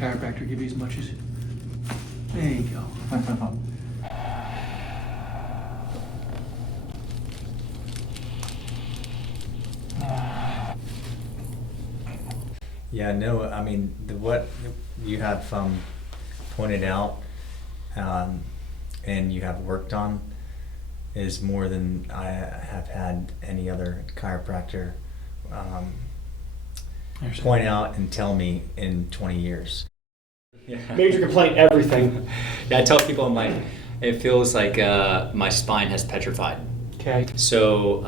chiropractor give you as much as... There you go. Yeah, no, I mean, what you have pointed out and you have worked on is more than I have had any other chiropractor point out and tell me in 20 years. Yeah. Major complaint, everything. Yeah, I tell people it feels like my spine has petrified. Okay. So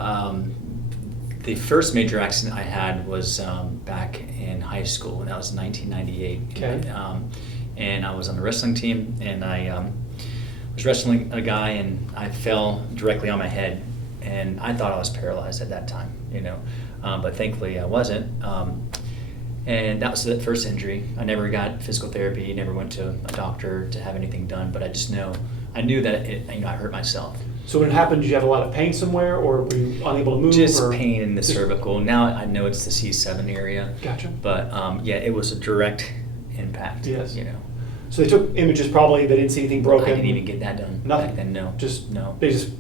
the first major accident I had was back in high school, and that was 1998. Okay. And I was on the wrestling team, and I was wrestling a guy, and I fell directly on my head, and I thought I was paralyzed at that time, but thankfully I wasn't. And that was the first injury. I never got physical therapy, never went to a doctor to have anything done, but I knew that I hurt myself. So when it happened, did you have a lot of pain somewhere, or were you unable to move? Just pain in the cervical. Now I know it's the C7 area. Gotcha. But yeah, it was a direct impact. Yes. So they took images probably, they didn't see anything broken? I didn't even get that done. Nothing? Back then, no. No. They just...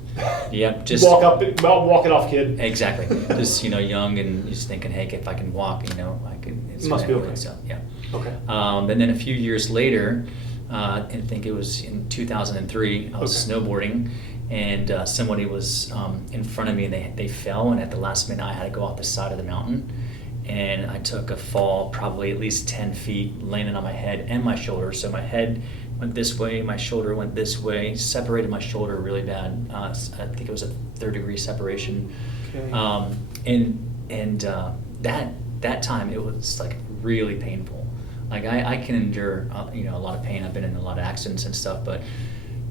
Yep, just... walk it off, kid. Exactly. Just, young and just thinking, hey, if I can walk, I can... It must be okay. So, yeah. Okay. And then a few years later, I think it was in 2003, I was snowboarding, and somebody was in front of me, and they fell, and at the last minute I had to go off the side of the mountain, and I took a fall probably at least 10 feet, landing on my head and my shoulder. So my head went this way, my shoulder went this way, separated my shoulder really bad. I think it was a 3rd-degree separation. Okay. And that time it was like really painful. Like I can endure a lot of pain. I've been in a lot of accidents and stuff, but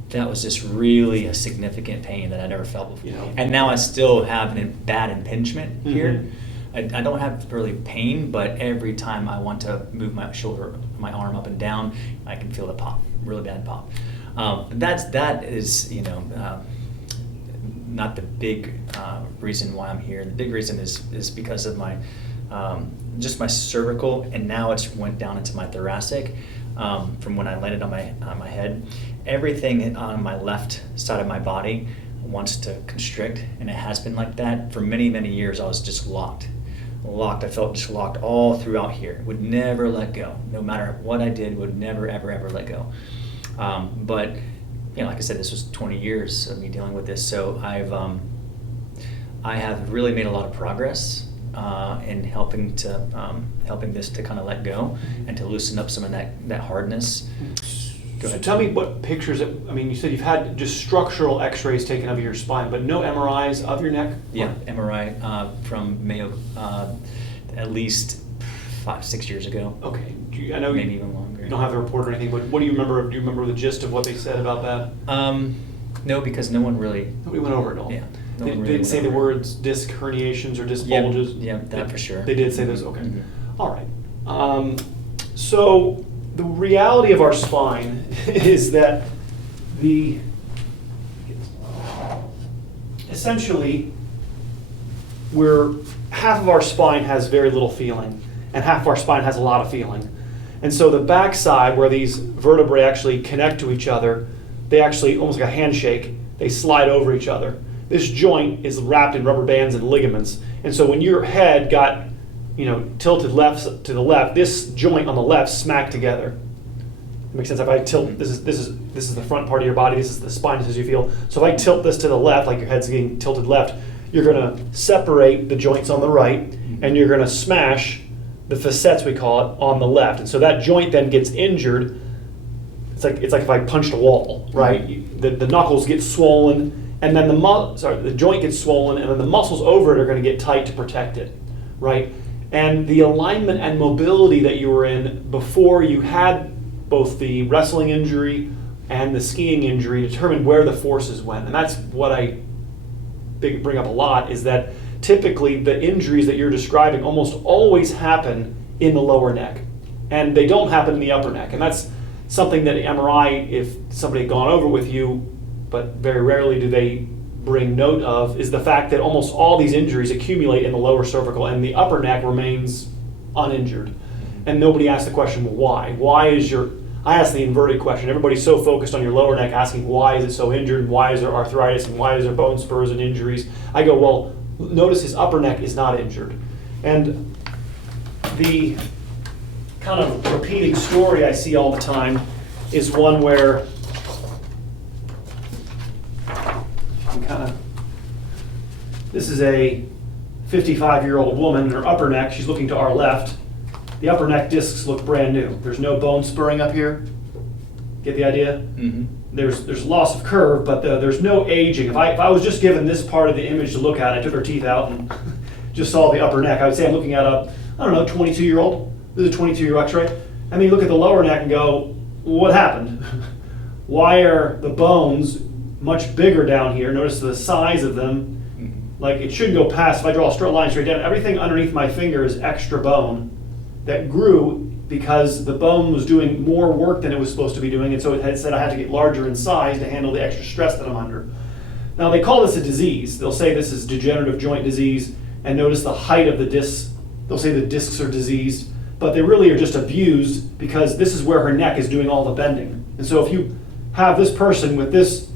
that was just really a significant pain that I never felt before. And now I still have a bad impingement here. I don't have really pain, but every time I want to move my shoulder, my arm up and down, I can feel the pop, really bad pop. That is not the big reason why I'm here. The big reason is because of my just my cervical, and now it's went down into my thoracic from when I landed on my head. Everything on my left side of my body wants to constrict, and it has been like that for many, many years. I was just locked. I felt just locked all throughout here. Would never let go. No matter what I did, would never, ever, ever let go. But like I said, this was 20 years of me dealing with this. So I have really made a lot of progress in helping this to kind of let go and to loosen up some of that hardness. So tell me what pictures, you said you've had just structural x-rays taken of your spine, but no MRIs of your neck? Yeah, MRI from Mayo at least 5-6 years ago. Okay. I know maybe even longer. You don't have a report or anything, but what do you remember? Do you remember the gist of what they said about that? No, because no one really... We went over it all. Yeah. They didn't say the words disc herniations or disc bulges? Yeah, that for sure. They did say those? Okay. All right. So the reality of our spine is that essentially half of our spine has very little feeling, and half of our spine has a lot of feeling. And so the backside, where these vertebrae actually connect to each other, they actually, almost like a handshake, they slide over each other. This joint is wrapped in rubber bands and ligaments. And so when your head got tilted left to the left, this joint on the left smacked together. It makes sense. If I tilt, this is the front part of your body, this is the spine as you feel. So if I tilt this to the left, like your head's getting tilted left, you're going to separate the joints on the right, and you're going to smash the facets, we call it, on the left. And so that joint then gets injured. It's like if I punched a wall, right? The knuckles get swollen, and then the joint gets swollen, and then the muscles over it are going to get tight to protect it, right? And the alignment and mobility that you were in before you had both the wrestling injury and the skiing injury determined where the forces went. And that's what I bring up a lot, is that typically the injuries that you're describing almost always happen in the lower neck, and they don't happen in the upper neck. And that's something that MRI, if somebody had gone over with you, but very rarely do they bring note of, is the fact that almost all these injuries accumulate in the lower cervical and the upper neck remains uninjured. and nobody asks the question, well, why? I ask the inverted question. Everybody's so focused on your lower neck asking why is it so injured, why is there arthritis, and why is there bone spurs and injuries? I go, well, notice his upper neck is not injured. And the kind of repeating story I see all the time is one where this is a 55-year-old woman, and her upper neck, she's looking to our left. The upper neck discs look brand new. There's no bone spurring up here. Get the idea? Mm-hmm. There's loss of curve, but there's no aging. If I was just given this part of the image to look at, I took her teeth out and just saw the upper neck, I would say I'm looking at a, 22-year-old. This is a 22-year X-ray. I mean, look at the lower neck and go, what happened? Why are the bones much bigger down here? Notice the size of them. Like it shouldn't go past, if I draw a straight line straight down, everything underneath my finger is extra bone that grew because the bone was doing more work than it was supposed to be doing, and so it had said I had to get larger in size to handle the extra stress that I'm under. Now they call this a disease. They'll say this is degenerative joint disease, and notice the height of the discs. They'll say the discs are diseased, but they really are just abused because this is where her neck is doing all the bending. And so if you have this person with this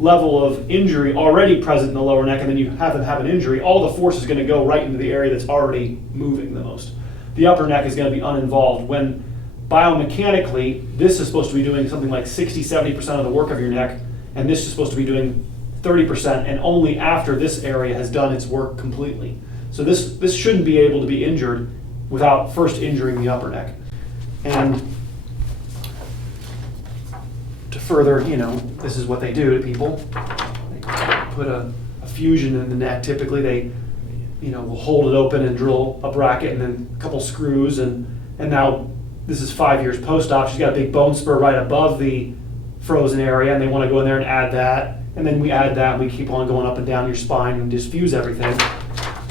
level of injury already present in the lower neck, and then you have them have an injury, all the force is going to go right into the area that's already moving the most. The upper neck is going to be uninvolved, when biomechanically this is supposed to be doing something like 60-70% of the work of your neck, and this is supposed to be doing 30%, and only after this area has done its work completely. So this shouldn't be able to be injured without first injuring the upper neck. And to further, this is what they do to people. They put a fusion in the neck. Typically they, will hold it open and drill a bracket and then a couple screws, and now this is 5 years post-op. She's got a big bone spur right above the frozen area, and they want to go in there and add that, and then we add that, and we keep on going up and down your spine and just fuse everything.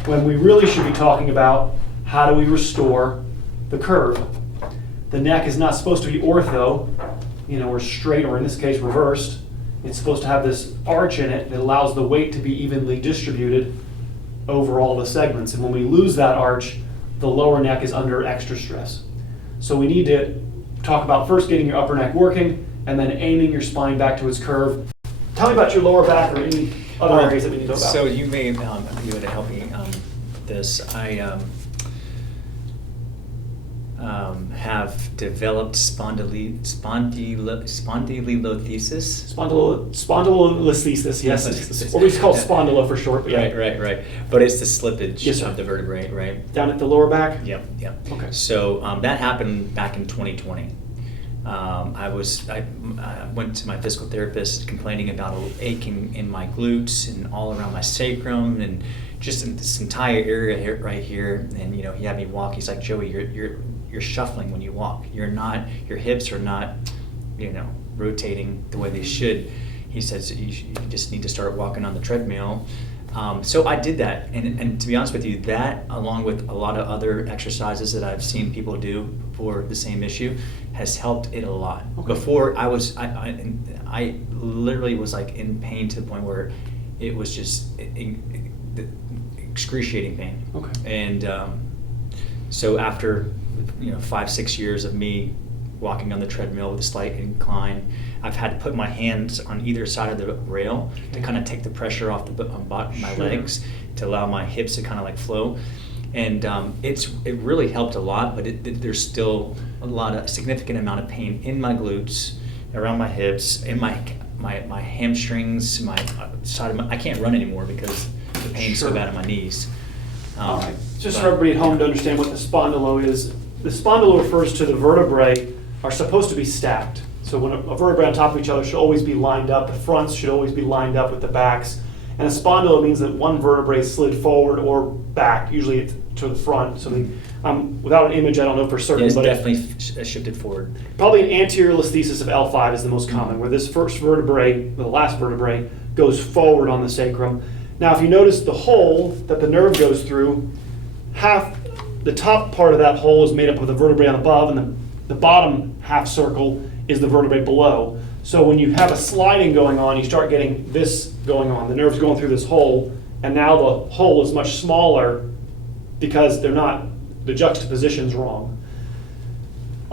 When we really should be talking about how do we restore the curve. The neck is not supposed to be ortho, or straight, or in this case reversed. It's supposed to have this arch in it that allows the weight to be evenly distributed over all the segments. And when we lose that arch, the lower neck is under extra stress. So we need to talk about first getting your upper neck working and then aiming your spine back to its curve. Tell me about your lower back or any other areas that we need to know about. So you may be able to help me with this. I have developed spondylolisthesis. Spondylolisthesis, yes. Or we just call it spondylo for short. But yeah. Right. But it's the slippage Yes, sir. of the vertebrae, right? Down at the lower back? Yep. Okay. So that happened back in 2020. I went to my physical therapist complaining about aching in my glutes and all around my sacrum and just in this entire area here, right here. And he had me walk. He's like, Joey, you're shuffling when you walk. Your hips are not, rotating the way they should. He says you just need to start walking on the treadmill. So I did that, and to be honest with you, that along with a lot of other exercises that I've seen people do for the same issue has helped it a lot. Okay. Before I literally was like in pain to the point where it was just excruciating pain. Okay. And so after 5-6 years of me walking on the treadmill with a slight incline, I've had to put my hands on either side of the rail to kind of take the pressure off my legs to allow my hips to kind of like flow. And it really helped a lot, but there's still a significant amount of pain in my glutes, around my hips, in my hamstrings, my side of I can't run anymore because the pain's so bad in my knees. Just for everybody at home to understand what the spondylo is, the spondylo refers to the vertebrae are supposed to be stacked. So when a vertebrae on top of each other should always be lined up, the fronts should always be lined up with the backs. And a spondylo means that one vertebrae is slid forward or back, usually to the front. So without an image, I don't know for certain. Yeah, it's but definitely shifted forward. Probably an anterior listhesis of L5 is the most common, where this first vertebrae, the last vertebrae, goes forward on the sacrum. Now, if you notice the hole that the nerve goes through, the top part of that hole is made up of the vertebrae on above, and the bottom half circle is the vertebrae below. So when you have a sliding going on, you start getting this going on. The nerve's going through this hole, and now the hole is much smaller because the juxtaposition's wrong.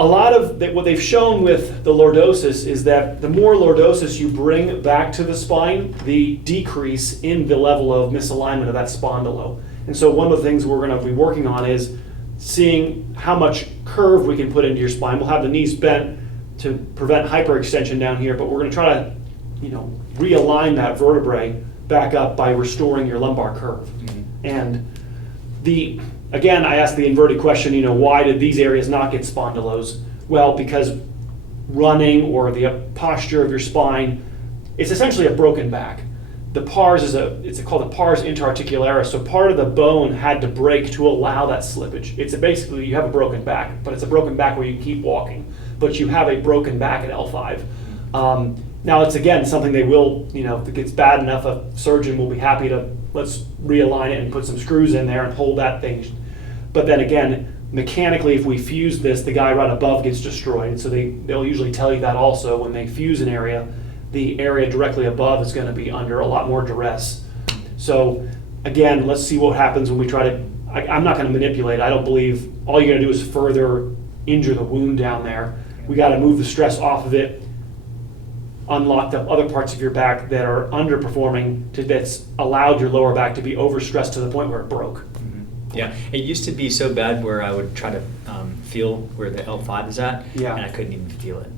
a lot of what they've shown with the lordosis is that the more lordosis you bring back to the spine, the decrease in the level of misalignment of that spondylo. And so one of the things we're going to be working on is seeing how much curve we can put into your spine. We'll have the knees bent to prevent hyperextension down here, but we're going to try to, realign that vertebrae back up by restoring your lumbar curve. Mhm. And again, I asked the inverted question, why did these areas not get spondylos? Well, because running or the posture of your spine, it's essentially a broken back. The pars it's called the pars interarticularis. So part of the bone had to break to allow that slippage. It's basically, you have a broken back, but it's a broken back where you can keep walking. But you have a broken back at L5. Now it's again something they will, if it gets bad enough, a surgeon will be happy to let's realign it and put some screws in there and hold that thing. But then again, mechanically, if we fuse this, the guy right above gets destroyed. So they'll usually tell you that also when they fuse an area, the area directly above is going to be under a lot more duress. So again, let's see what happens when we try to, I'm not going to manipulate. I don't believe all you're going to do is further injure the wound down there. We got to move the stress off of it, unlock the other parts of your back that are underperforming that's allowed your lower back to be overstressed to the point where it broke. Yeah, it used to be so bad where I would try to feel where the L5 is at, Yeah. and I couldn't even feel it.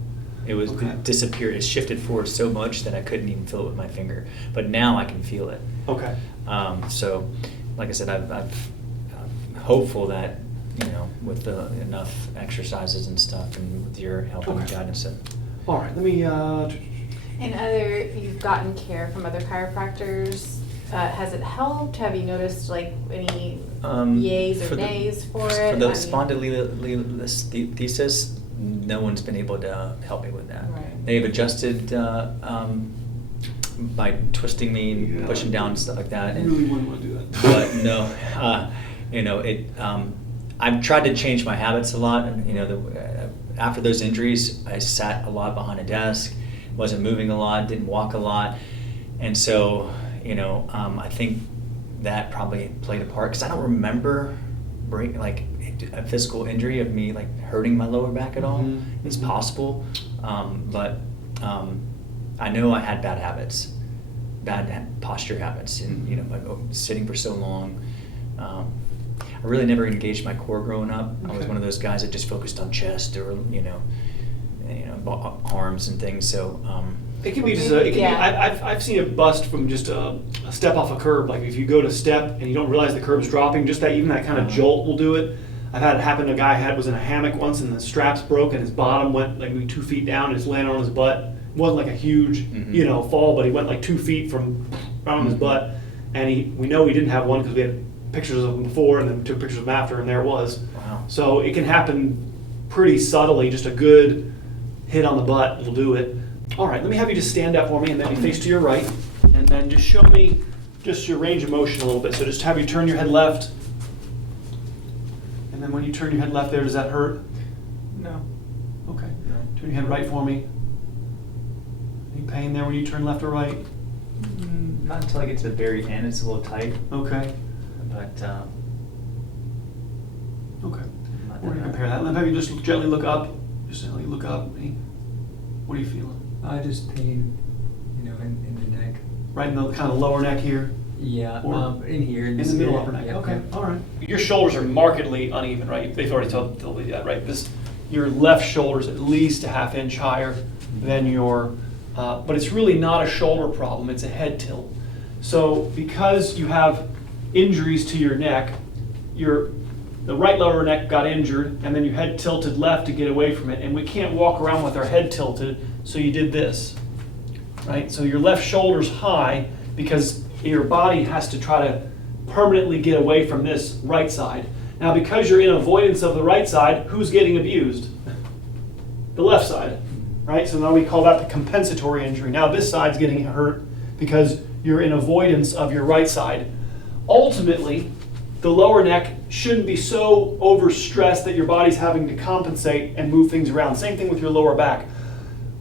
It was Okay. it disappeared. It shifted forward so much that I couldn't even feel it with my finger. But now I can feel it. Okay. So, like I said, I'm hopeful that with enough exercises and stuff, and with your help and Okay. guidance, that All right, let me, And you've gotten care from other chiropractors. Has it helped? Have you noticed any yays or nays for it? For the spondylolisthesis, no one's been able to help me with that. Right. They've adjusted by twisting me and pushing down and stuff like that. I And, really wouldn't want to do that. but no, I've tried to change my habits a lot. And after those injuries, I sat a lot behind a desk, wasn't moving a lot, didn't walk a lot, and so I think that probably played a part because I don't remember a physical injury of me hurting my lower back at all. Mhm. It's Mhm. possible, but I know I had bad habits, bad posture habits, and by sitting for so long. I really never engaged my core growing up. I was Okay. one of those guys that just focused on chest or arms and things. So It can be just Yeah. I've seen it bust from just a step off a curb. Like if you go to step and you don't realize the curb's dropping, just that kind of jolt will do it. I've had it happen to a guy was in a hammock once and the straps broke and his bottom went maybe 2 feet down and just landed on his butt. It wasn't like a huge, Mhm. fall, but he went 2 feet from right on his butt. And we know he didn't have one because we had pictures of him before and then took pictures of him after, and there it was. wow. So it can happen pretty subtly. Just a good hit on the butt will do it. All right, let me have you just stand up for me and then you face to your right. And then just show me just your range of motion a little bit. So just have you turn your head left. And then when you turn your head left there, does that hurt? No. Okay. Turn your head right for me. Any pain there when you turn left or right? Not until I get to the very end. It's a little tight, Okay. but Okay. not We're that gonna bad. compare that. Let me just gently look up. Just gently look up. What are you feeling? Just pain, in the neck. Right in the kind of lower neck here? Yeah, Or in here. In the middle upper neck. Yeah. Okay, all right. Your shoulders are markedly uneven, right? They've already told you that, right? Your left shoulder is at least a ½ inch higher than your, but it's really not a shoulder problem, it's a head tilt. So because you have injuries to your neck, the right lower neck got injured, and then your head tilted left to get away from it, and we can't walk around with our head tilted, so you did this, right? So your left shoulder's high because your body has to try to permanently get away from this right side. Now, because you're in avoidance of the right side, who's getting abused? The left side, right? So now we call that the compensatory injury. Now this side's getting hurt because you're in avoidance of your right side. Ultimately, the lower neck shouldn't be so overstressed that your body's having to compensate and move things around. Same thing with your lower back.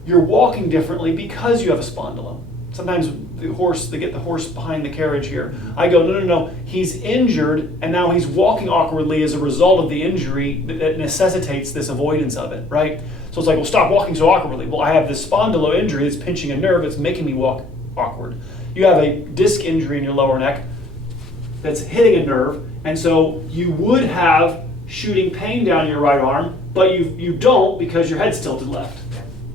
You're walking differently because you have a spondylum. Sometimes they get the horse behind the carriage here. I go, no, he's injured, and now he's walking awkwardly as a result of the injury that necessitates this avoidance of it, right? So it's like, well, stop walking so awkwardly. Well, I have this spondylo injury that's pinching a nerve that's making me walk awkward. You have a disc injury in your lower neck that's hitting a nerve, and so you would have shooting pain down your right arm, but you don't because your head's tilted left,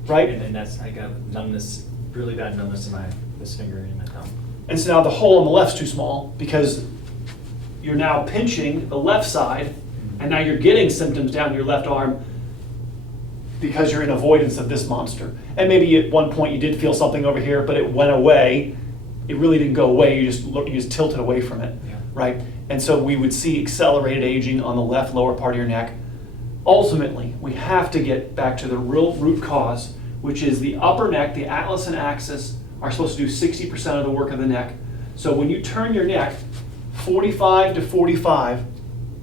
right? And that's, I got numbness, really bad numbness in this finger and my thumb. And so now the hole on the left's too small because you're now pinching the left side, and now you're getting symptoms down your left arm because you're in avoidance of this monster. And maybe at one point you did feel something over here, but it went away. It really didn't go away. You just tilted away from it, right? And so we would see accelerated aging on the left lower part of your neck. Ultimately, we have to get back to the real root cause, which is the upper neck. The atlas and axis are supposed to do 60% of the work of the neck. So when you turn your neck, 45 to 45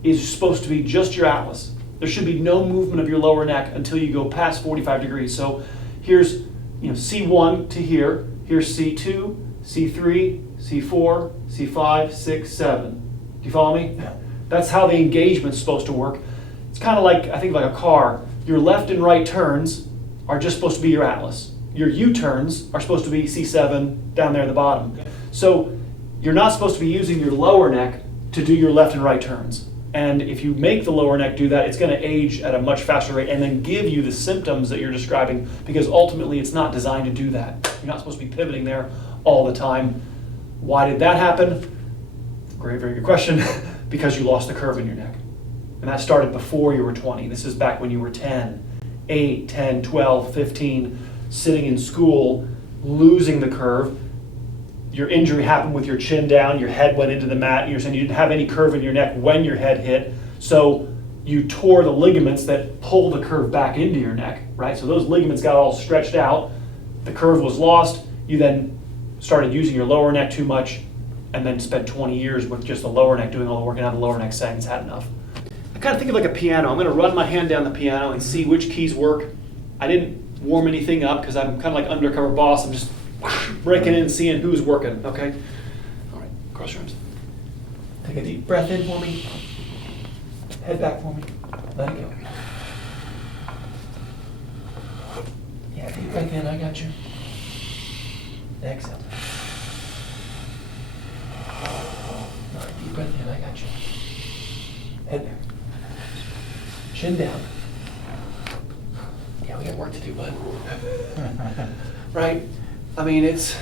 is supposed to be just your atlas. There should be no movement of your lower neck until you go past 45 degrees. So here's C1 to here. Here's C2, C3, C4, C5, 6, 7. Do you follow me? Yeah. That's how the engagement's supposed to work. It's kind of like, I think like a car. Your left and right turns are just supposed to be your atlas. Your U-turns are supposed to be C7 down there at the bottom. So you're not supposed to be using your lower neck to do your left and right turns. And if you make the lower neck do that, it's going to age at a much faster rate and then give you the symptoms that you're describing, because ultimately it's not designed to do that. You're not supposed to be pivoting there all the time. Why did that happen? Great, very good question. Because you lost the curve in your neck. And that started before you were 20. This is back when you were 10, 8, 10, 12, 15, sitting in school, losing the curve. Your injury happened with your chin down, your head went into the mat, you're saying you didn't have any curve in your neck when your head hit, so you tore the ligaments that pull the curve back into your neck, right? So those ligaments got all stretched out, the curve was lost, you then started using your lower neck too much, and then spent 20 years with just the lower neck doing all the work, and now the lower neck saying it's had enough. I kind of think of like a piano. I'm going to run my hand down the piano and see which keys work. I didn't warm anything up because I'm kind of like undercover boss. I'm just breaking in and seeing who's working, okay? All right, cross your arms. Take a deep breath in for me. Head back for me. Let it go. Yeah, deep breath in, I got you. Exhale. All right, deep breath in, I got you. Head back. Chin down. Yeah, we got work to do, bud. Right? I mean, it's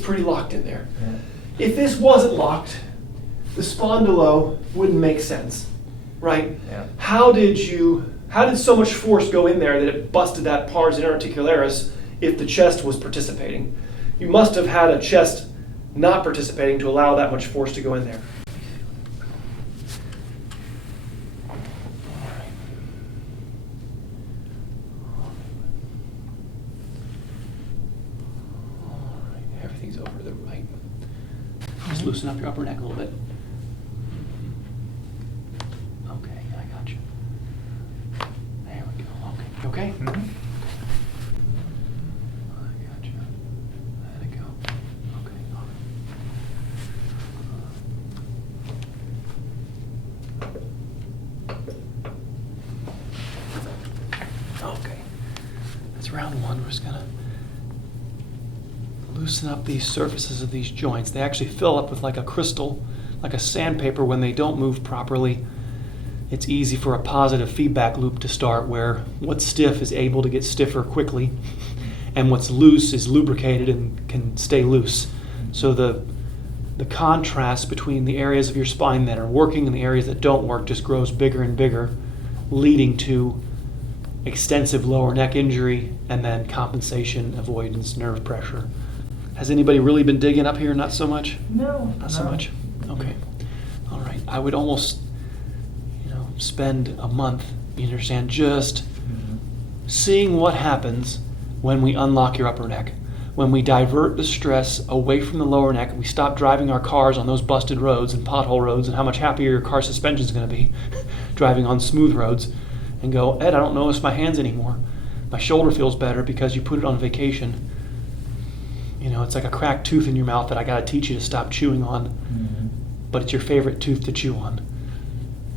pretty locked in there. Yeah. If this wasn't locked, the spondylo wouldn't make sense, right? Yeah. How did so much force go in there that it busted that pars interarticularis if the chest was participating? You must have had a chest not participating to allow that much force to go in there. Everything's over to the right. Just loosen up your upper neck a little bit. Okay, I got you. There we go. Okay. You okay? Mm-hmm. I got you. Let it go. Okay. All right. Okay. That's round one. We're just gonna loosen up these surfaces of these joints. They actually fill up with like a crystal, like a sandpaper when they don't move properly. It's easy for a positive feedback loop to start where what's stiff is able to get stiffer quickly and what's loose is lubricated and can stay loose. So the contrast between the areas of your spine that are working and the areas that don't work just grows bigger and bigger, leading to extensive lower neck injury and then compensation, avoidance, nerve pressure. Has anybody really been digging up here? Not so much? No. Not so much? Okay. All right. I would almost, spend a month, you understand, just seeing what happens when we unlock your upper neck. When we divert the stress away from the lower neck, we stop driving our cars on those busted roads and pothole roads, and how much happier your car suspension is going to be driving on smooth roads, and go, Ed, I don't notice my hands anymore. My shoulder feels better because you put it on vacation. You know, it's like a cracked tooth in your mouth that I got to teach you to stop chewing on, but it's your favorite tooth to chew on.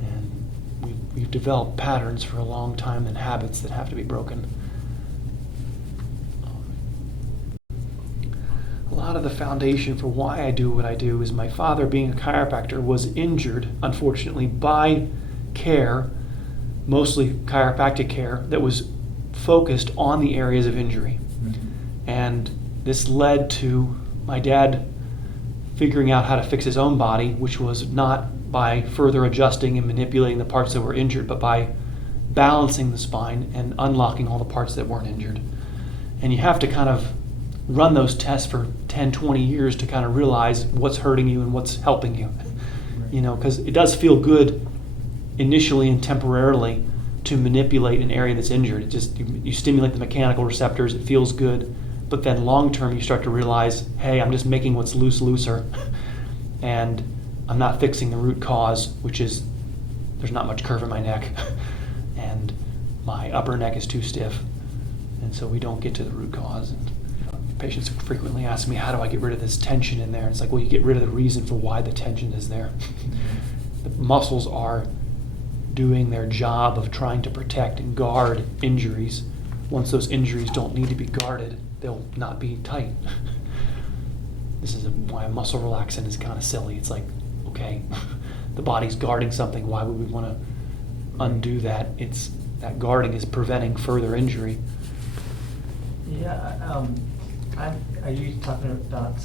And we've developed patterns for a long time and habits that have to be broken. A lot of the foundation for why I do what I do is my father, being a chiropractor, was injured, unfortunately, by care, mostly chiropractic care, that was focused on the areas of injury. And this led to my dad figuring out how to fix his own body, which was not by further adjusting and manipulating the parts that were injured, but by balancing the spine and unlocking all the parts that weren't injured. And you have to kind of run those tests for 10, 20 years to kind of realize what's hurting you and what's helping you. You know, because it does feel good initially and temporarily to manipulate an area that's injured. It just, you stimulate the mechanical receptors, it feels good. But then long term, you start to realize, hey, I'm just making what's loose looser, and I'm not fixing the root cause, which is there's not much curve in my neck, and my upper neck is too stiff, and so we don't get to the root cause. And patients frequently ask me, how do I get rid of this tension in there? And it's like, well, you get rid of the reason for why the tension is there. The muscles are doing their job of trying to protect and guard injuries. Once those injuries don't need to be guarded, they'll not be tight. This is why a muscle relaxant is kind of silly. It's like, okay, the body's guarding something. Why would we want to undo that? It's that guarding is preventing further injury. Yeah, are you talking about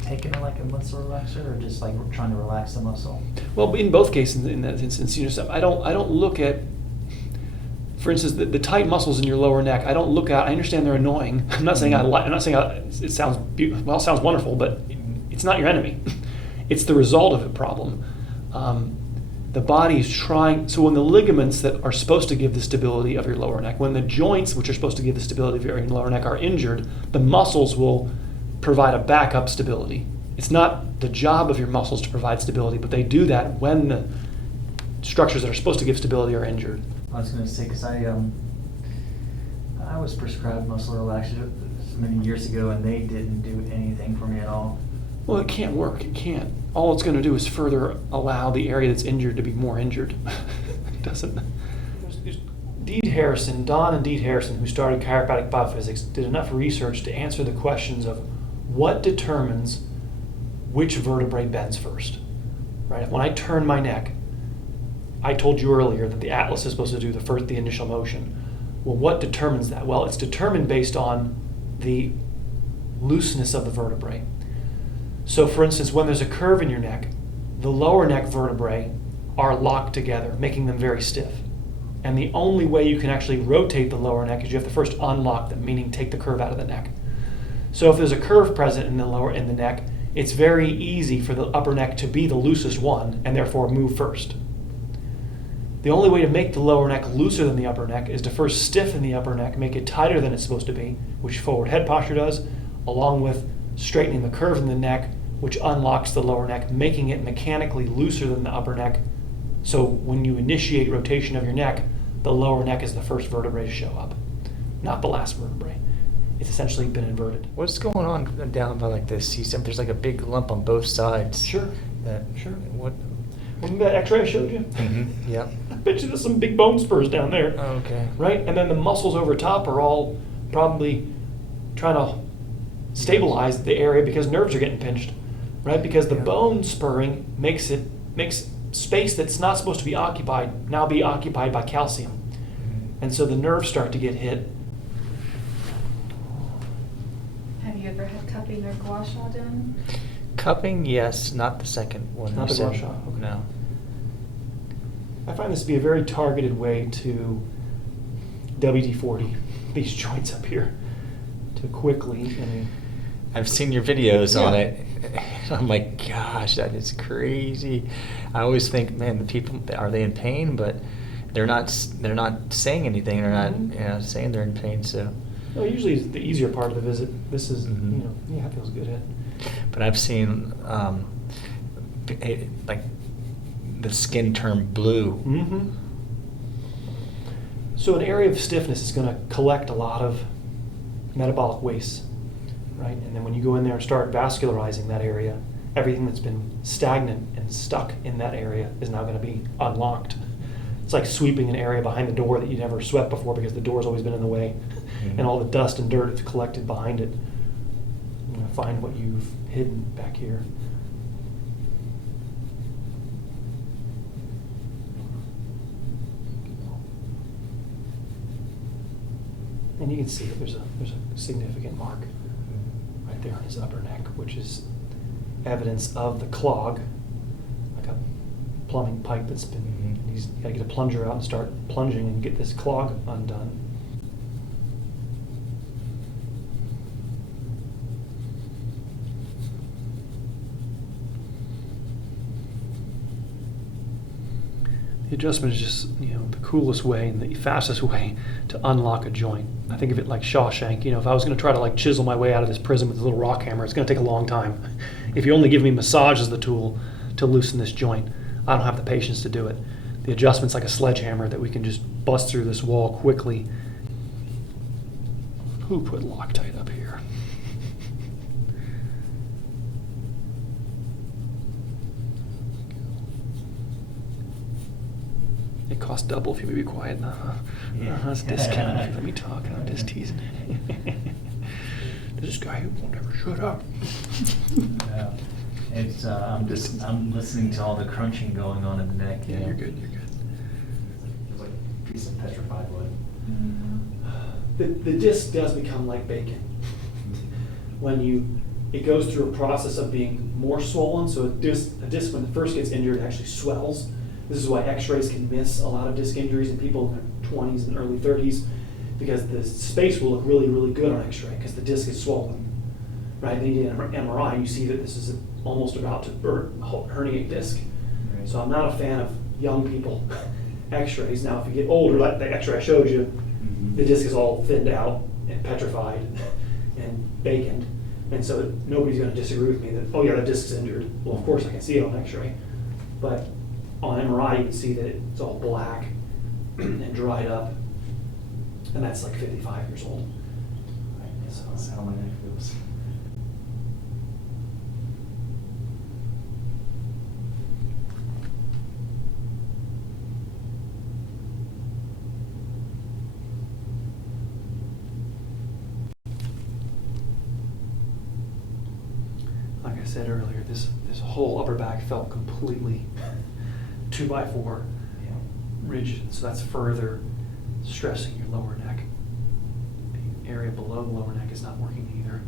taking it like a muscle relaxer, or just like trying to relax the muscle? Well, in both cases, in that instance, you know, I don't look at, for instance, the tight muscles in your lower neck. I don't look at. I understand they're annoying. I'm not saying it sounds well, it sounds wonderful, but it's not your enemy. It's the result of a problem. The body is trying. So when the ligaments that are supposed to give the stability of your lower neck, when the joints which are supposed to give the stability of your lower neck are injured, the muscles will provide a backup stability. It's not the job of your muscles to provide stability, but they do that when the structures that are supposed to give stability are injured. I was going to say, because I was prescribed muscle relaxers many years ago, and they didn't do anything for me at all. Well, it can't work. It can't. All it's going to do is further allow the area that's injured to be more injured. It doesn't. There's Don and Deed Harrison, who started chiropractic biophysics, did enough research to answer the questions of what determines which vertebrae bends first. Right? When I turn my neck, I told you earlier that the atlas is supposed to do the initial motion. Well, what determines that? Well, it's determined based on the looseness of the vertebrae. So, for instance, when there's a curve in your neck, the lower neck vertebrae are locked together, making them very stiff. And the only way you can actually rotate the lower neck is you have to first unlock them, meaning take the curve out of the neck. So if there's a curve present in the neck, it's very easy for the upper neck to be the loosest one and therefore move first. The only way to make the lower neck looser than the upper neck is to first stiffen the upper neck, make it tighter than it's supposed to be, which forward head posture does, along with straightening the curve in the neck, which unlocks the lower neck, making it mechanically looser than the upper neck. So when you initiate rotation of your neck, the lower neck is the first vertebrae to show up, not the last vertebrae. It's essentially been inverted. What's going on down by like the C7? There's like a big lump on both sides. Sure. Sure. What? Remember that x-ray I showed you? Mm-hmm. Yep. I bet you there's some big bone spurs down there. Oh, okay. Right? And then the muscles over top are all probably trying to stabilize the area because nerves are getting pinched. Right? Because the bone spurring makes space that's not supposed to be occupied now be occupied by calcium. And so the nerves start to get hit. Have you ever had cupping or gua sha done? Cupping, yes. Not the second one. Not you the gua said. sha, okay. No. I find this to be a very targeted way to WD-40 these joints up here to quickly. I've seen your videos on Yeah. it. I'm like, gosh, that is crazy. I always think, man, the people, are they in pain? But they're not saying anything. They're not saying they're in pain. So. Well, usually it's the easier part of the visit. This is, Mhm. it feels good. But I've seen like the skin turn blue. Mm-hmm. So an area of stiffness is going to collect a lot of metabolic waste. right? And then when you go in there and start vascularizing that area, everything that's been stagnant and stuck in that area is now going to be unlocked. It's like sweeping an area behind the door that you never swept before because the door's always been in the way, and all the dust and dirt that's collected behind it. You're going to find what you've hidden back here. And you can see that there's a significant mark right there on his upper neck, which is evidence of the clog, like a plumbing pipe that's been. He's got to get a plunger out and start plunging and get this clog undone. The adjustment is just, the coolest way and the fastest way to unlock a joint. I think of it like Shawshank. If I was going to try to like chisel my way out of this prison with a little rock hammer, it's going to take a long time. If you only give me massage as the tool to loosen this joint, I don't have the patience to do it. The adjustment's like a sledgehammer that we can just bust through this wall quickly. Who put Loctite up here? It costs double if you would be quiet. That's discount. Let me talk. I'm just teasing. This guy who won't ever shut up. It's I'm listening to all the crunching going on in the neck. Yeah, you're good. You're good. It's like a piece of petrified wood. The disc does become like bacon when it goes through a process of being more swollen. So a disc when it first gets injured actually swells. This is why X-rays can miss a lot of disc injuries in people in their 20s and early 30s, because the space will look really, really good on X-ray because the disc is swollen. Right? Then you get an MRI, and you see that this is almost about to herniate disc. Right. So I'm not a fan of young people X-rays. Now, if you get older, like the X-ray I showed you, the disc is all thinned out and petrified and baconed, and so nobody's going to disagree with me that, oh yeah, the disc's injured. Well, of course I can see it on X-ray, but on MRI you can see that it's all black and dried up, and that's like 55 years old. Right. So that's how my neck feels. Like I said earlier, this whole upper back felt completely 2x4 rigid, so that's further stressing your lower neck. The area below the lower neck is not working either.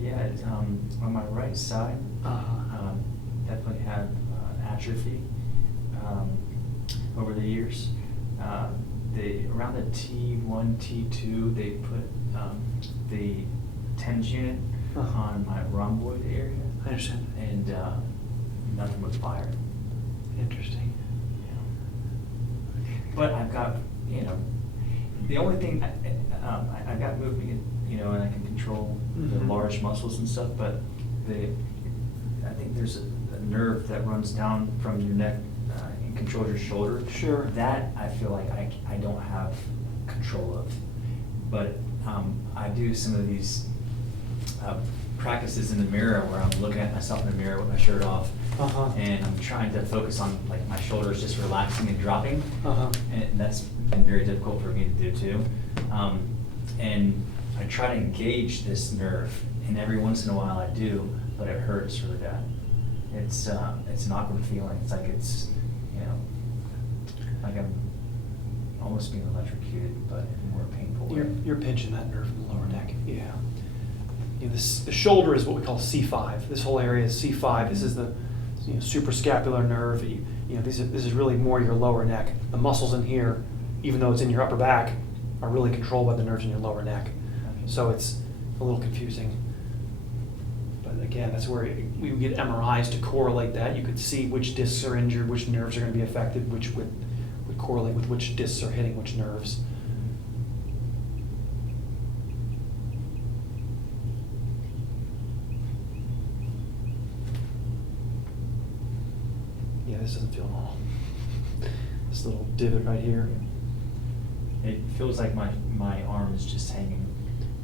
Yeah, it's, on my right side, definitely had atrophy over the years. Around the T1, T2, they put the TENS unit on my rhomboid area. I understand. And nothing but fire. Interesting. But I've got, the only thing, I've got movement, and I can control the large muscles and stuff, but I think there's a nerve that runs down from your neck and controls your shoulder. Sure. That I feel like I don't have control of. But I do some of these practices in the mirror where I'm looking at myself in the mirror with my shirt off, and I'm trying to focus on like my shoulders just relaxing and dropping, and that's been very difficult for me to do too. And I try to engage this nerve, and every once in a while I do, but it hurts really bad. It's an awkward feeling. It's like like I'm almost being electrocuted, but in a more painful way. You're pinching that nerve in the lower neck. Yeah. The shoulder is what we call C5. This whole area is C5. This is the suprascapular nerve. This is really more your lower neck. The muscles in here, even though it's in your upper back, are really controlled by the nerves in your lower neck. So it's a little confusing. But again, that's where we would get MRIs to correlate that. You could see which discs are injured, which nerves are going to be affected, which would correlate with which discs are hitting which nerves. Yeah, this doesn't feel normal. This little divot right here. It feels like my arm is just hanging.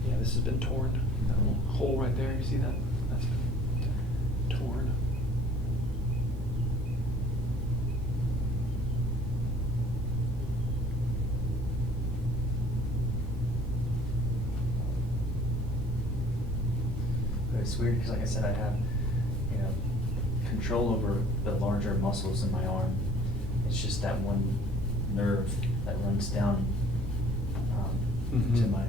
Yeah, this has been torn. That little hole right there, you see that? That's been torn. But it's weird because, like I said, I have, control over the larger muscles in my arm. It's just that one nerve that runs down to my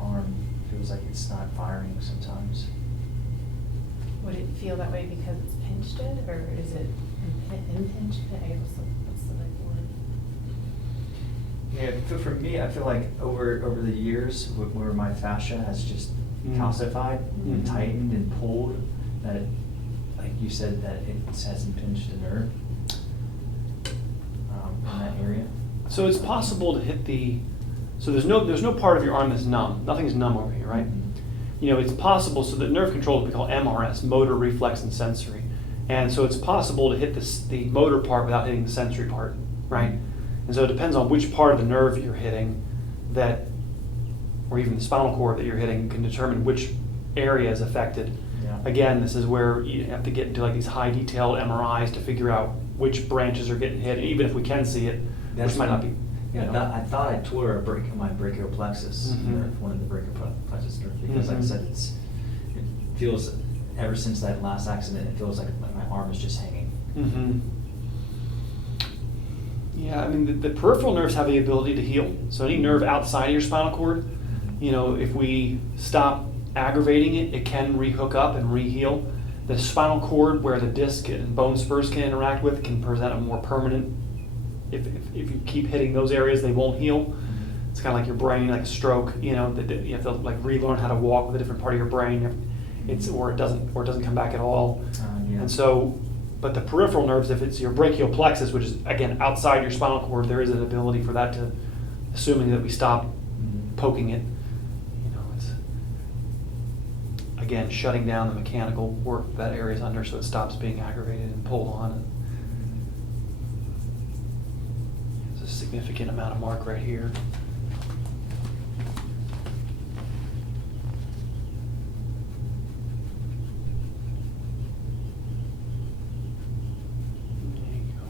arm feels like it's not firing sometimes. Would it feel that way because it's pinched it, or is it impinged? I guess what's the right word? Yeah, for me, I feel like over the years, where my fascia has just calcified and tightened and pulled, that it, like you said, that it has impinged the nerve in that area. So it's possible to hit so there's no part of your arm that's numb. Nothing's numb over here, right? It's possible, so the nerve control is what we call MRS, motor, reflex, and sensory. And so it's possible to hit the motor part without hitting the sensory part, right? And so it depends on which part of the nerve you're hitting or even the spinal cord that you're hitting can determine which area is affected. Yeah. Again, this is where you have to get into like these high detailed MRIs to figure out which branches are getting hit, even if we can see it, which might not be. Yeah, I thought I tore my brachial plexus, Mhm. one of the brachial plexus nerves, because like I said, it feels, ever since that last accident, it feels like my arm is just hanging. Mm-hmm. Yeah, I mean, the peripheral nerves have the ability to heal. So any nerve outside of your spinal cord, if we stop aggravating it, it can rehook up and re-heal. The spinal cord, where the disc and bone spurs can interact with, can present a more permanent. If you keep hitting those areas, they won't heal. It's kind of like your brain, like a stroke. That you have to like relearn how to walk with a different part of your brain. Or it doesn't come back at all. Yeah. And so, but the peripheral nerves, if it's your brachial plexus, which is again outside your spinal cord, there is an ability for that to, assuming that we stop poking it. It's again shutting down the mechanical work that area is under, so it stops being aggravated and pulled on. There's a significant amount of mark right here. There you go.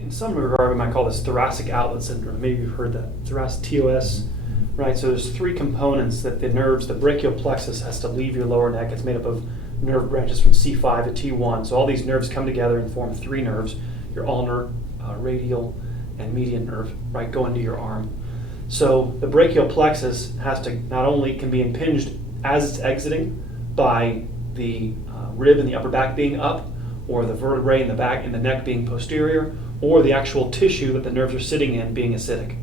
In some regard, we might call this thoracic outlet syndrome. Maybe you've heard that. Thoracic TOS, right? So there's three components that the nerves, the brachial plexus has to leave your lower neck. It's made up of nerve branches from C5 to T1. So all these nerves come together and form three nerves: your ulnar, radial, and median nerve, right, go into your arm. So the brachial plexus has to not only can be impinged as it's exiting by the rib in the upper back being up, or the vertebrae in the back and the neck being posterior, or the actual tissue that the nerves are sitting in being acidic.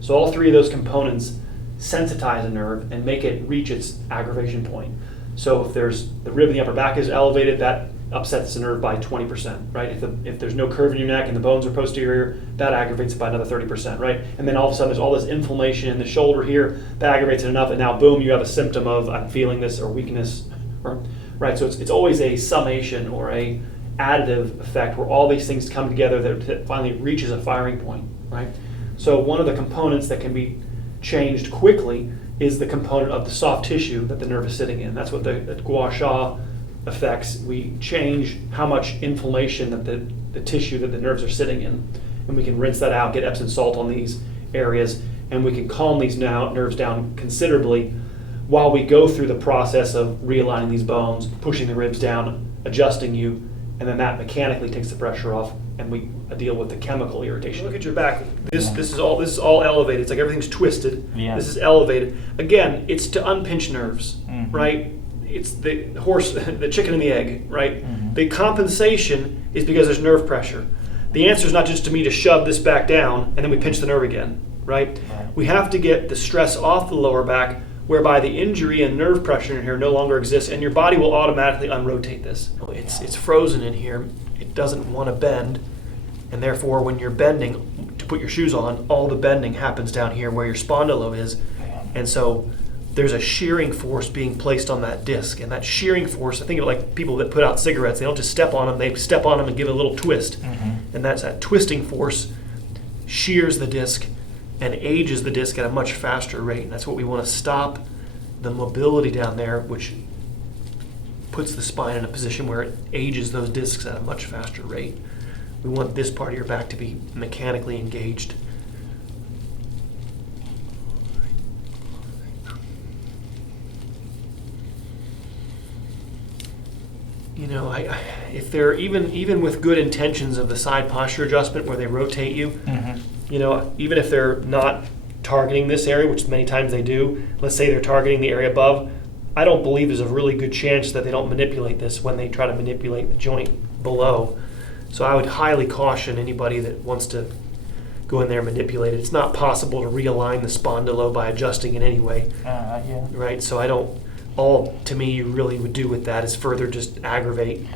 So all three of those components sensitize a nerve and make it reach its aggravation point. So if there's the rib in the upper back is elevated, that upsets the nerve by 20%, right? If there's no curve in your neck and the bones are posterior, that aggravates it by another 30%, right? And then all of a sudden there's all this inflammation in the shoulder here, that aggravates it enough, and now boom, you have a symptom of I'm feeling this or weakness, right? So it's always a summation or a additive effect where all these things come together that finally reaches a firing point, right? So one of the components that can be changed quickly is the component of the soft tissue that the nerve is sitting in. That's what the gua sha affects. We change how much inflammation that the tissue that the nerves are sitting in, and we can rinse that out, get Epsom salt on these areas, and we can calm these nerves down considerably while we go through the process of realigning these bones, pushing the ribs down, adjusting you, and then that mechanically takes the pressure off, and we deal with the chemical irritation. Look at your back. This is all elevated. It's like everything's twisted. Yeah. This is elevated. Again, it's to unpinch nerves, right? It's the chicken and the egg, right? Mhm. The compensation is because there's nerve pressure. The answer is not just to me to shove this back down and then we pinch the nerve again, right? Right. We have to get the stress off the lower back whereby the injury and nerve pressure in here no longer exists, and your body will automatically unrotate this. It's frozen in here. It doesn't want to bend, and therefore when you're bending to put your shoes on, all the bending happens down here where your spondylo is, and so there's a shearing force being placed on that disc, and that shearing force, I think of it like people that put out cigarettes. They don't just step on them, they step on them and give it a little twist, and that's that twisting force shears the disc and ages the disc at a much faster rate. And that's what we want to stop, the mobility down there, which puts the spine in a position where it ages those discs at a much faster rate. We want this part of your back to be mechanically engaged. You know, if they're even with good intentions of the side posture adjustment where they rotate you, you know, even if they're not targeting this area, which many times they do, let's say they're targeting the area above, I don't believe there's a really good chance that they don't manipulate this when they try to manipulate the joint below. So I would highly caution anybody that wants to go in there and manipulate it. It's not possible to realign the spondylo by adjusting in any way. Yeah. Right? So I don't, all to me you really would do with that is further just aggravate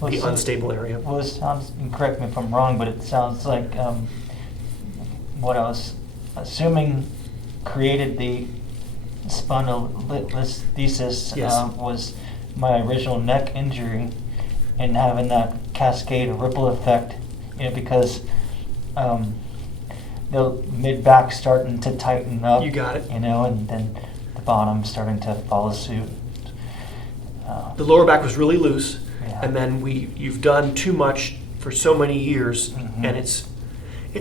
the unstable area. Well, it sounds, and correct me if I'm wrong, but it sounds like what I was assuming created the spondylolisthesis Yes. was my original neck injury, and having that cascade ripple effect, you know, because the mid back starting to tighten up. You got it. You know, and then the bottom starting to follow suit. The lower back was really loose, Yeah. and then you've done too much for so many years, and it's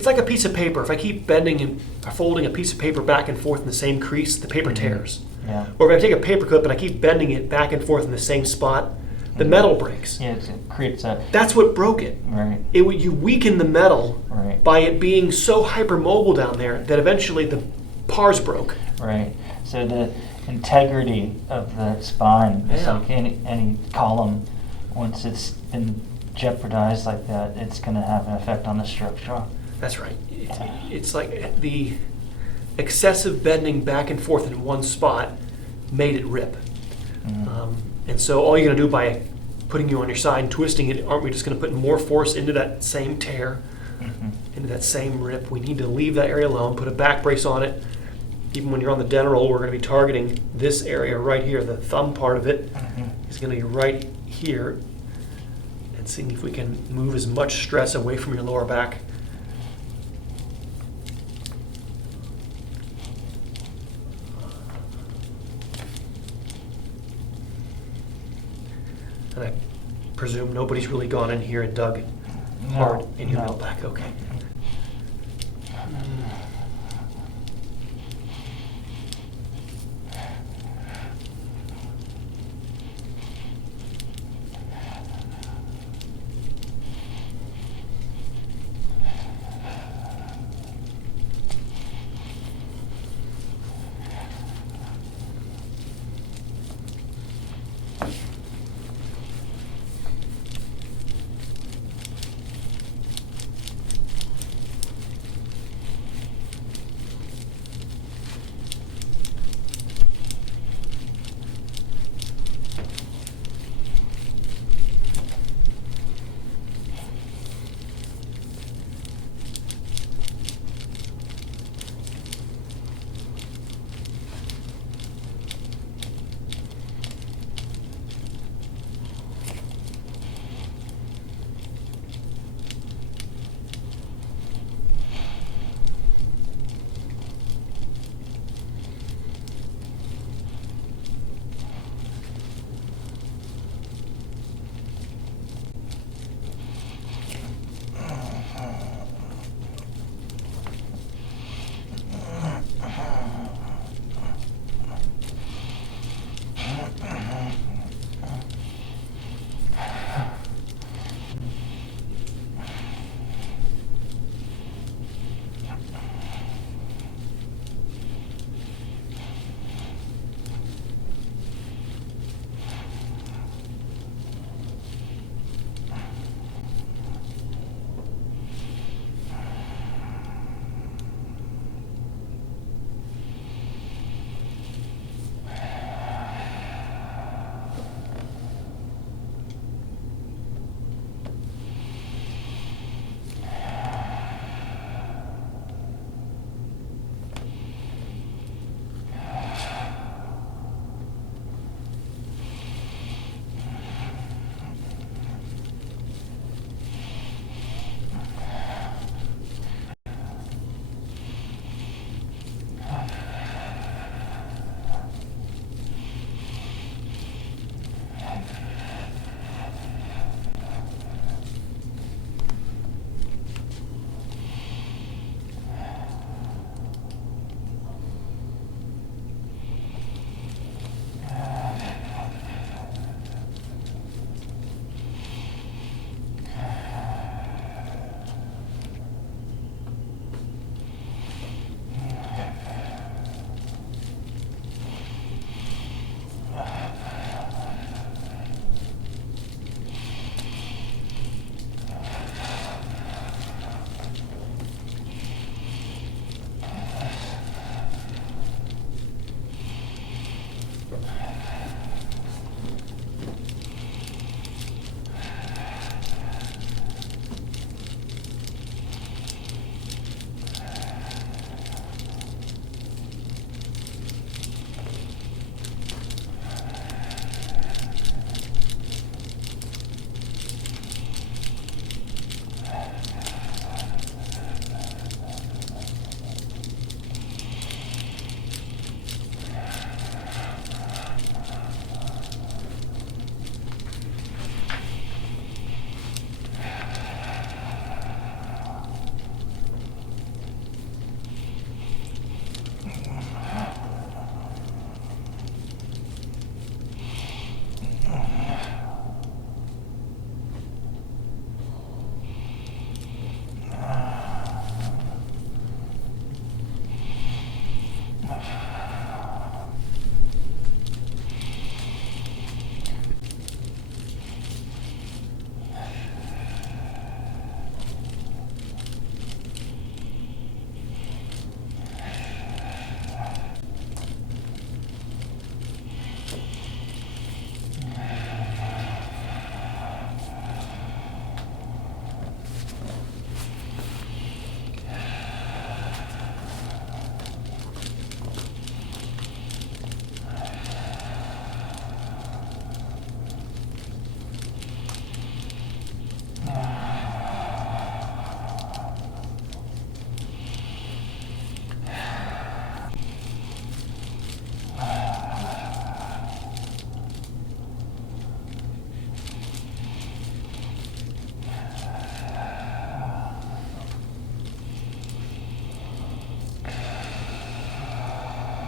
like a piece of paper. If I keep bending and folding a piece of paper back and forth in the same crease, the paper tears. Yeah. Or if I take a paper clip and I keep bending it back and forth in the same spot, the metal breaks. Yeah, it creates a That's what broke it. right. You weaken the metal Right. by it being so hypermobile down there that eventually the pars broke. Right. So the integrity of the spine is Yeah. like any column. Once it's been jeopardized like that, it's going to have an effect on the structure. That's right. It's like the excessive bending back and forth in one spot made it rip. And so all you're going to do by putting you on your side and twisting it, aren't we just going to put more force into that same tear, into that same rip? We need to leave that area alone, put a back brace on it. Even when you're on the dental roll, we're going to be targeting this area right here. The thumb part of it is going to be right here, and seeing if we can move as much stress away from your lower back. And I presume nobody's really gone in here and dug hard in your middle back. Okay.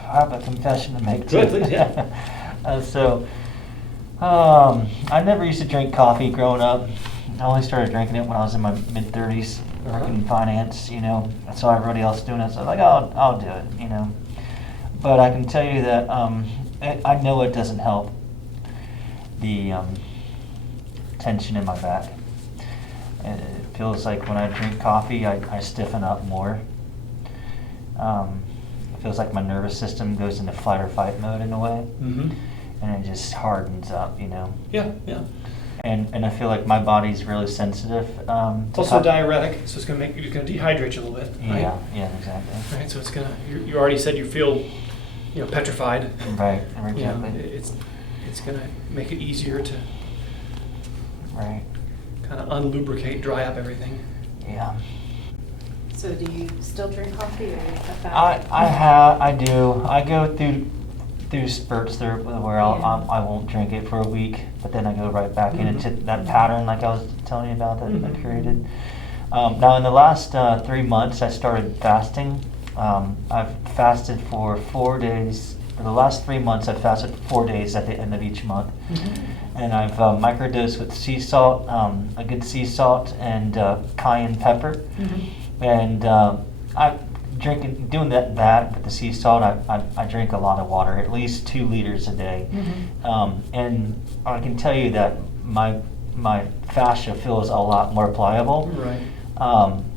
have a confession to make. Good, too. please, yeah. I never used to drink coffee growing up. I only started drinking it when I was in my mid-30s, working in finance, you know. I saw everybody else doing it, so I was like, I'll do it, you know. But I can tell you that I know it doesn't help the tension in my back. It feels like when I drink coffee, I stiffen up more. It feels like my nervous system goes into fight or fight mode in a way, Mm-hmm. and it just hardens up, you know. Yeah, yeah. And I feel like my body's really sensitive. It's also diuretic, so it's gonna dehydrate you a little bit, right? Yeah, exactly. Right, so it's gonna, you already said you feel, petrified. Right, You know, exactly. it's gonna make it easier to Right, kind of unlubricate, dry up everything. yeah. So do you still drink coffee or you cut that? I do. I go through spurts there where I won't drink it for a week, but then I go right back into that pattern like I was telling you about that I created. Now in the last 3 months I started fasting. I've fasted for 4 days. For the last 3 months I've fasted for 4 days at the end of each month. And I've microdosed with sea salt, a good sea salt and cayenne pepper. And doing that with the sea salt, I drink a lot of water, at least 2 liters a day. And I can tell you that my fascia feels a lot more pliable Right.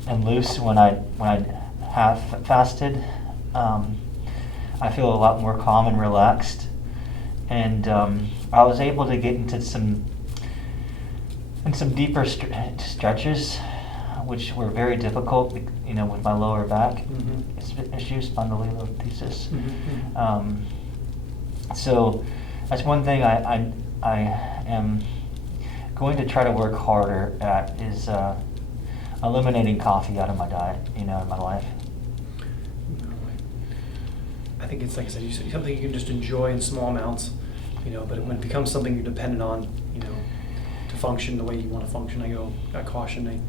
and loose when I have fasted. I feel a lot more calm and relaxed, and I was able to get into some deeper stretches, which were very difficult, with my lower back issue, spondylolisthesis. So that's one thing I am going to try to work harder at is eliminating coffee out of my diet, in my life. I think it's like I said, something you can just enjoy in small amounts, but when it becomes something you're dependent on, to function the way you want to function, I caution.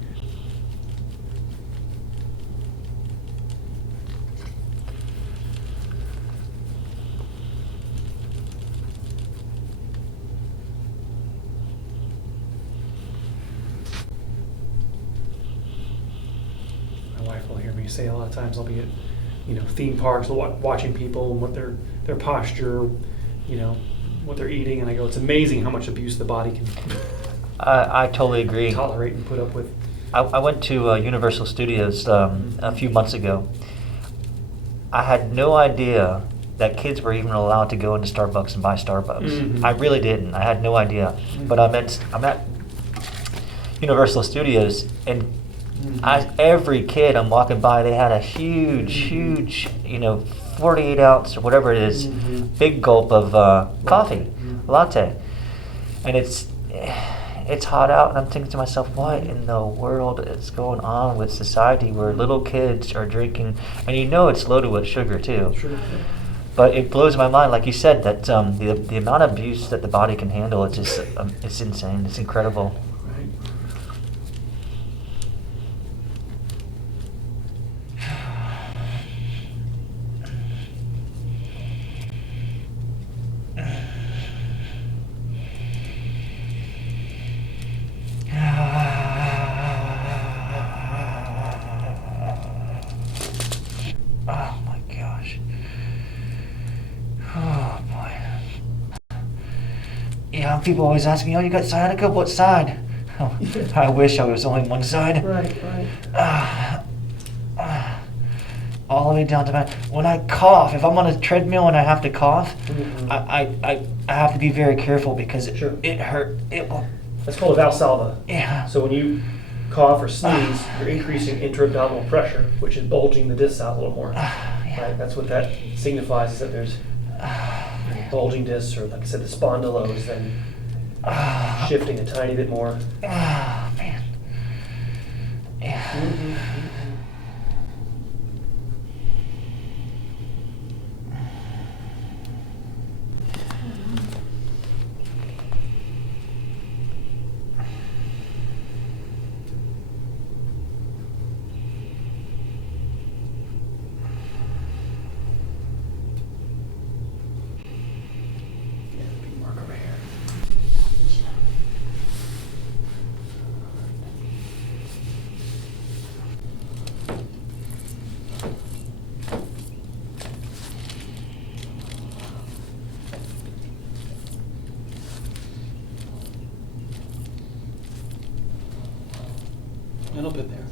My wife will hear me say a lot of times I'll be at theme parks, watching people and what their posture, what they're eating, and I go, it's amazing how much abuse the body can I totally agree. tolerate and put up with. I went to Universal Studios a few months ago. I had no idea that kids were even allowed to go into Starbucks and buy Starbucks. I really didn't. I had no idea. But I'm at Universal Studios, and every kid I'm walking by, they had a huge, 48 ounce or whatever it is, big gulp of coffee, latte. And it's hot out, and I'm thinking to myself, what in the world is going on with society where little kids are drinking, and it's loaded with sugar too. Sure. But it blows my mind, like you said, that the amount of abuse that the body can handle, it's just it's insane. It's incredible. Right. Oh my gosh. Oh boy. Yeah, people always ask me, oh, you got sciatica? What side? Oh, I wish I was only one side. Right. All the way down to when I cough, if I'm on a treadmill and I have to cough, I have to be very careful because it hurt. It will. That's called a valsalva. Yeah. So when you cough or sneeze, you're increasing intra-abdominal pressure, which is bulging the discs out a little more. Right? That's what that signifies, is that there's bulging discs, or like I said, the spondylo is then shifting a tiny bit more. Oh man. Yeah. little bit there.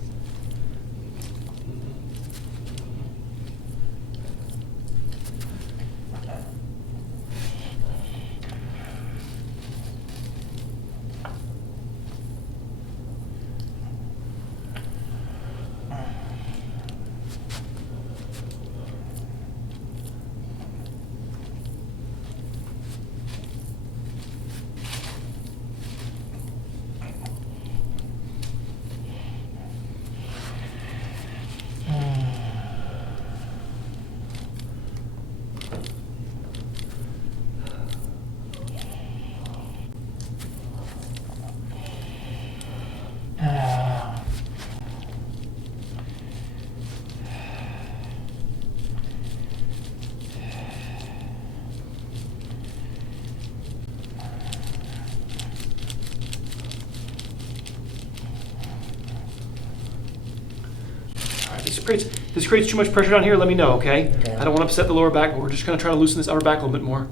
This creates too much pressure down here, let me know, okay? Okay. I don't want to upset the lower back, but we're just going to try to loosen this upper back a little bit more.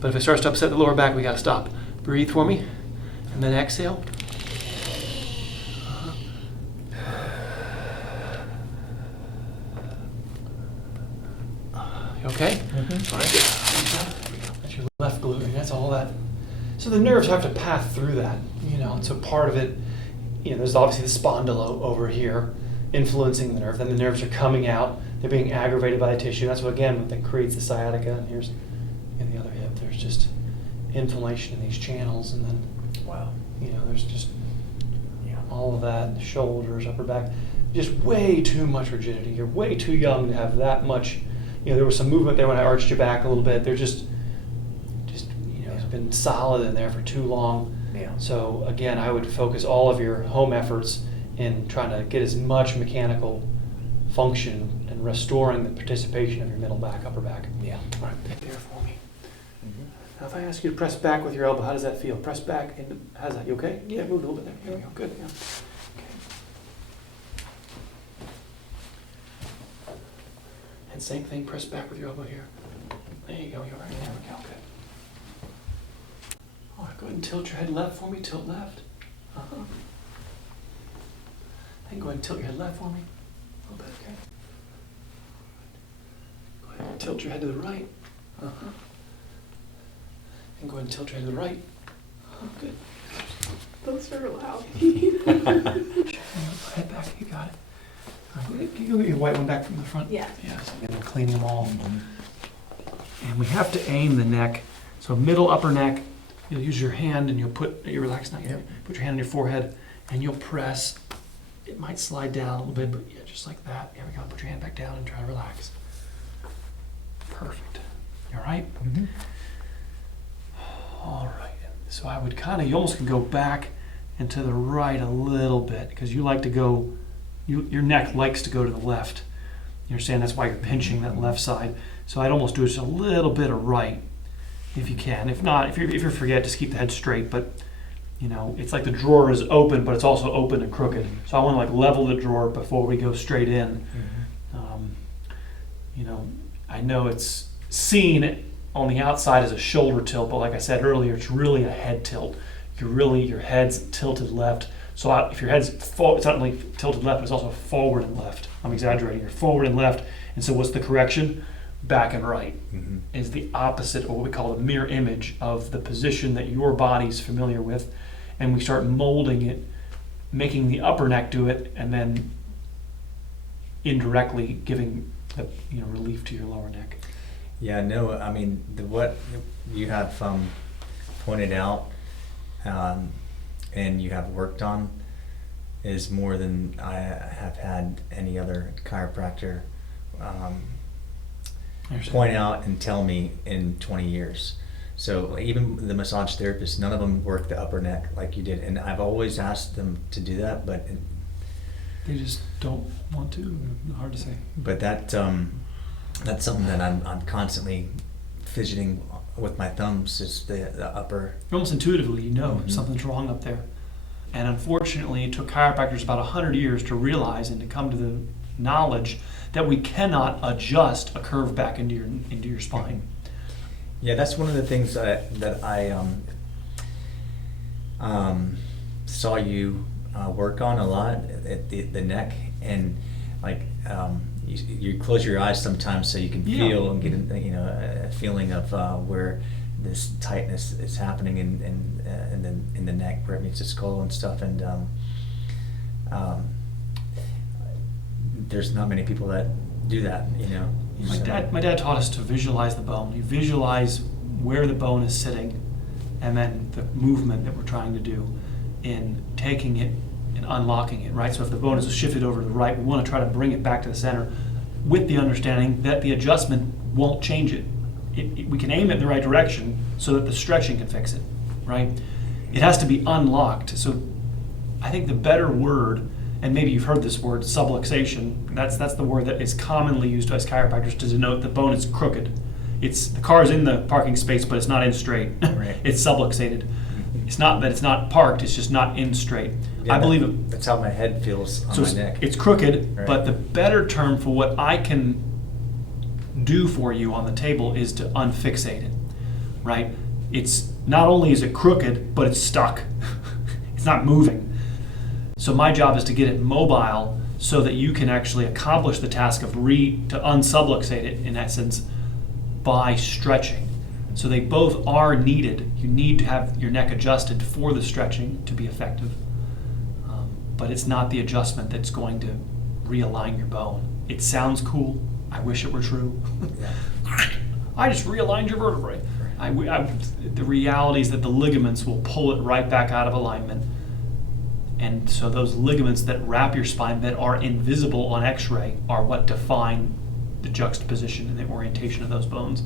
But if it starts to upset the lower back, we got to stop. Breathe for me, and then exhale. You okay? Mhm. All right. That's your left glute, that's all that. So the nerves have to pass through that, and so part of it, there's obviously the spondylo over here influencing the nerve. Then the nerves are coming out. They're being aggravated by the tissue. That's what creates the sciatica. And here's in the other hip. There's just inflammation in these channels, and then Wow. there's just all of that. The shoulders, upper back, just way too much rigidity. You're way too young to have that much. There was some movement there when I arched your back a little bit. They're just it's been solid in there for too long. Yeah. So again, I would focus all of your home efforts in trying to get as much mechanical function and restoring the participation of your middle back, upper back. Yeah. All right, back there for me. Now if I ask you to press back with your elbow, how does that feel? Press back, and how's that? You okay? Yeah, move a little bit there. There we go. Good. Yeah. Okay. And same thing, press back with your elbow here. There you go. You're right. There we go. Good. All right, go ahead and tilt your head left for me. Tilt left. Uh-huh. And go ahead and tilt your head left for me. A little bit, okay? Go ahead and tilt your head to the right. Uh-huh. And go ahead and tilt your head to the right. Oh, good. Those are loud. Head back, you got it. All right, can you go get your white one back from the front? Yeah. Yes, and we're cleaning them all. And we have to aim the neck. So middle, upper neck, you'll use your hand and you'll you relax now. Put your hand on your forehead and you'll press. It might slide down a little bit, but yeah, just like that. There we go. Put your hand back down and try to relax. Perfect. You all right? Mm-hmm. All right. So I would you almost can go back and to the right a little bit because you like to go, your neck likes to go to the left. You understand? That's why you're pinching that left side. So I'd almost do just a little bit of right if you can. If not, if you forget, just keep the head straight. But it's like the drawer is open, but it's also open and crooked. So I want to level the drawer before we go straight in. I know it's seen on the outside as a shoulder tilt, but like I said earlier, it's really a head tilt. Your head's tilted left. So if your head's it's not only tilted left, it's also forward and left. I'm exaggerating. You're forward and left. And so what's the correction? Back and right is the opposite, or what we call a mirror image of the position that your body's familiar with. And we start molding it, making the upper neck do it, and then indirectly giving relief to your lower neck. Yeah, no, I mean, what you have pointed out and you have worked on is more than I have had any other chiropractor point out and tell me in 20 years. So even the massage therapists, none of them work the upper neck like you did. And I've always asked them to do that, but they just don't want to. Hard to say. But that's something that I'm constantly fidgeting with my thumbs, is the upper. Almost intuitively, something's wrong up there. And unfortunately, it took chiropractors about 100 years to realize and to come to the knowledge that we cannot adjust a curve back into your spine. Yeah, that's one of the things that I saw you work on a lot at the neck, and like you close your eyes sometimes so you can Yeah. feel and get a feeling of where this tightness is happening in the neck where it meets the skull and stuff, and there's not many people that do that, you know. My dad taught us to visualize the bone. You visualize where the bone is sitting, and then the movement that we're trying to do in taking it and unlocking it, right? So if the bone is shifted over to the right, we want to try to bring it back to the center with the understanding that the adjustment won't change it. We can aim it in the right direction so that the stretching can fix it, right? It has to be unlocked. So I think the better word, and maybe you've heard this word, subluxation, that's the word that is commonly used as chiropractors to denote the bone is crooked. The car is in the parking space, but it's not in straight. Right. It's subluxated. It's not that it's not parked, it's just not in straight. Yeah, I believe that's how my head feels on so my neck. it's crooked, Right. but the better term for what I can do for you on the table is to unfixate it, right? It's not only is it crooked, but it's stuck. It's not moving. So my job is to get it mobile so that you can actually accomplish the task of to unsubluxate it, in essence, by stretching. So they both are needed. You need to have your neck adjusted for the stretching to be effective. But it's not the adjustment that's going to realign your bone. It sounds cool. I wish it were true. Yeah. I just realigned your vertebrae. The reality is that the ligaments will pull it right back out of alignment. And so those ligaments that wrap your spine that are invisible on x-ray are what define the juxtaposition and the orientation of those bones.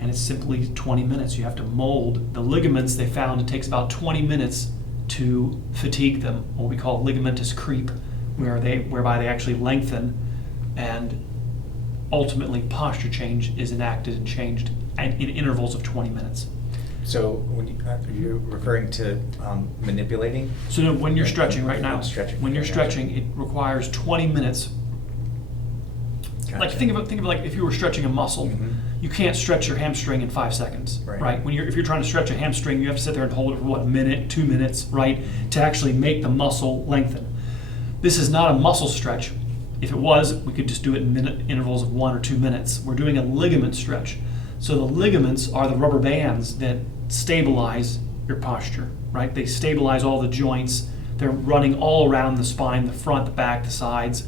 And it's simply 20 minutes. You have to mold the ligaments. They found it takes about 20 minutes to fatigue them, what we call ligamentous creep, whereby they actually lengthen, and ultimately posture change is enacted and changed in intervals of 20 minutes. So when you're referring to manipulating? So no, when you're stretching right now, Stretching. when you're Okay, stretching, it requires 20 minutes. Gotcha. Like think of it like if you were stretching a muscle, Mhm. you can't stretch your hamstring in 5 seconds, Right. right? If you're trying to stretch a hamstring, you have to sit there and hold it for a minute, 2 minutes, right, to actually make the muscle lengthen. This is not a muscle stretch. If it was, we could just do it in minute intervals of 1 or 2 minutes. We're doing a ligament stretch. So the ligaments are the rubber bands that stabilize your posture, right? They stabilize all the joints. They're running all around the spine, the front, the back, the sides.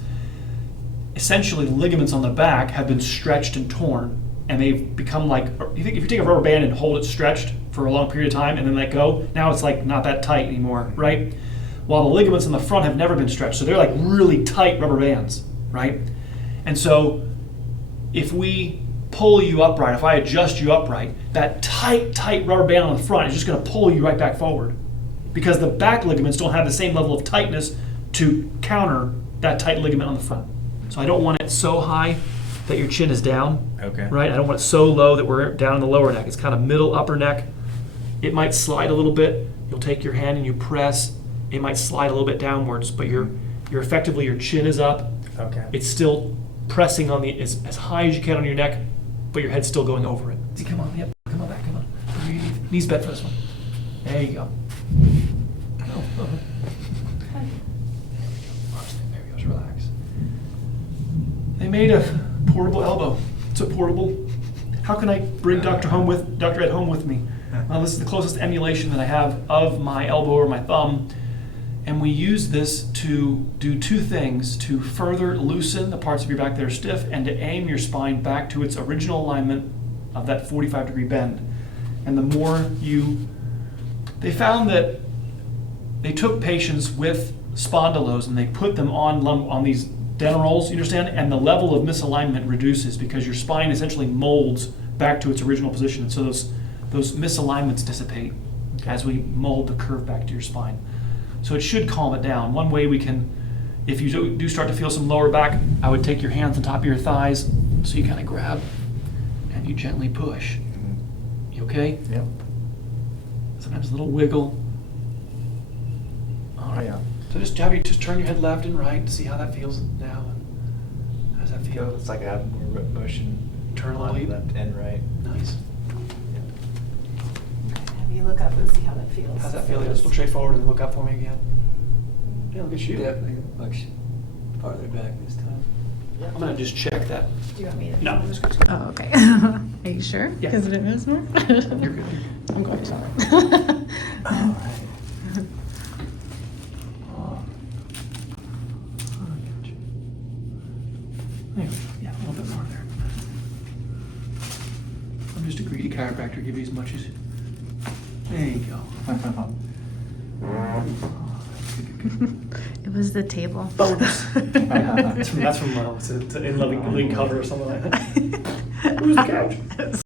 Essentially, the ligaments on the back have been stretched and torn, and they've become like, if you take a rubber band and hold it stretched for a long period of time and then let go, now it's like not that tight anymore, right? While the ligaments in the front have never been stretched, so they're like really tight rubber bands, right? And so if we pull you upright, if I adjust you upright, that tight rubber band on the front is just going to pull you right back forward, because the back ligaments don't have the same level of tightness to counter that tight ligament on the front. So I don't want it so high that your chin is down, Okay. right? I don't want it so low that we're down in the lower neck. It's kind of middle, upper neck. It might slide a little bit. You'll take your hand and you press. It might slide a little bit downwards, but you're effectively, your chin is up. Okay. It's still pressing on as high as you can on your neck, but your head's still going over it. See, come on, yep, come on back, come on. Knees bent for this one. There you go. Oh, there he goes, relax. They made a portable elbow. It's a portable. How can I bring Dr. Ed home with me? Well, this is the closest emulation that I have of my elbow or my thumb. And we use this to do two things: to further loosen the parts of your back that are stiff, and to aim your spine back to its original alignment of that 45-degree bend. And the more they found that they took patients with spondylos and they put them on these dental rolls, you understand, and the level of misalignment reduces because your spine essentially molds back to its original position. And so those misalignments dissipate as we mold the curve back to your spine. So it should calm it down. One way we can, if you do start to feel some lower back, I would take your hands on top of your thighs, so you kind of grab and you gently push. You okay? Yep. Sometimes a little wiggle. All right. Yeah. So just turn your head left and right to see how that feels now. How does that feel? It's like I have more motion Turn a on little. left and right. Nice. Have maybe look up and see how that feels. How's that feel? Just look straight forward and look up for me again. Yeah, look at you. Definitely much farther back this time. Yeah, I'm gonna just check that. Do you want me to? No, I'm just gonna. Oh, okay. Are you sure? Yeah. Because it didn't miss more? You're good. I'm going to. All right. There we go. Yeah, a little bit more there. I'm just a greedy chiropractor. Give you as much as. There you go. It was the table. Bonus. That's from it's an in league cover or something like that. Who's the couch?